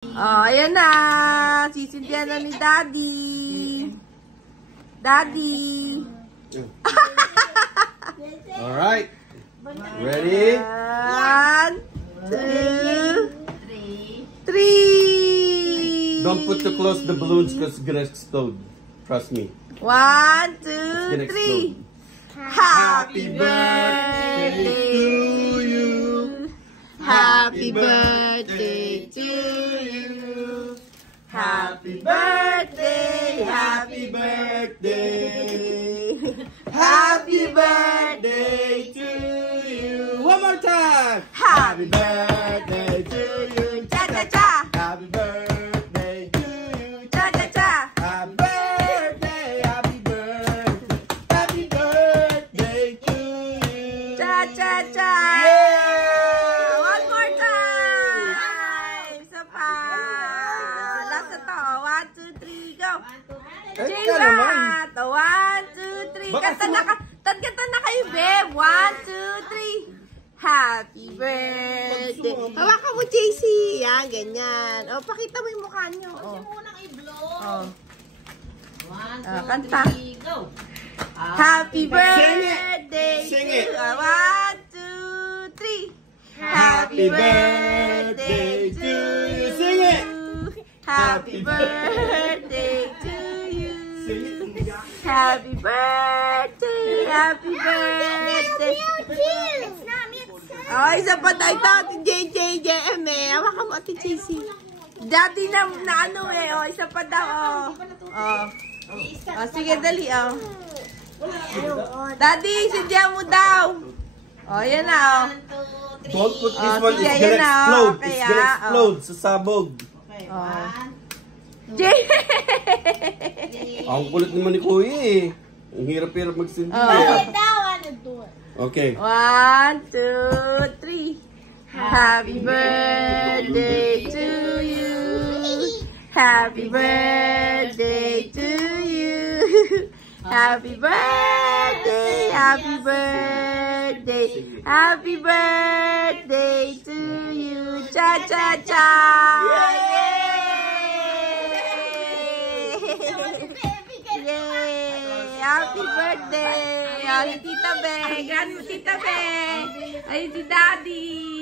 Oh, ayan na. Sisindihan na ni Daddy. Daddy. Alright. Ready? 1, 2, 3. Don't put too close the balloons because it's gonna explode. Trust me. 1, It's 2, 3. gonna explode. Happy birthday to you. Happy birthday to you. Happy birthday, happy birthday. Happy birthday to you. One more time. Happy birthday to you. Cha cha cha. Happy birthday to you. Cha cha cha. Happy birthday, happy birthday to you. Cha cha cha. Yeah! One more time. Isa pa. Last na to. 1, 2, 3, go. Ay, ka naman. 1, 2, 3. Baka Kanta na kayo, babe. 1, 2, 3. Happy birthday. Hawakan mo, JC. Yan, ganyan. O, pakita mo yung mukha nyo. O. Huwag mo nang i-blow. O. 1, 2, Kanta. 3, go. Happy birthday Sing to it. 1, 2, 3. Happy birthday to you. Sing it. Happy birthday to you. Sing it. Happy birthday. Happy birthday. It's not me, it's Sam. Oh, isa pa tayo ito. Ati JM eh. Hawakan mo, Ati JC. Dati na ano eh. Oh, isa pa daw. Oh. Oh, sige, dali. Oh. Daddy, sindihan mo daw. Oh, yan na. Oh. 1, 2, 3. Don't put this Oh, one. sige, It's ayan gonna na, explode. okay, It's gonna explode sa sabog. Okay, Oh. 1, Ang kulit naman ni Kuya eh. Ang hirap-hirap magsindi. Oh. Sit down and do it. Okay. 1, 2, 3. Happy birthday to you. Happy birthday to you. Happy birthday, happy birthday, happy birthday to you. Cha cha cha. Yay! Happy birthday! Ay, Tita Be! Gan mo, Tita Be! Ay, si Daddy!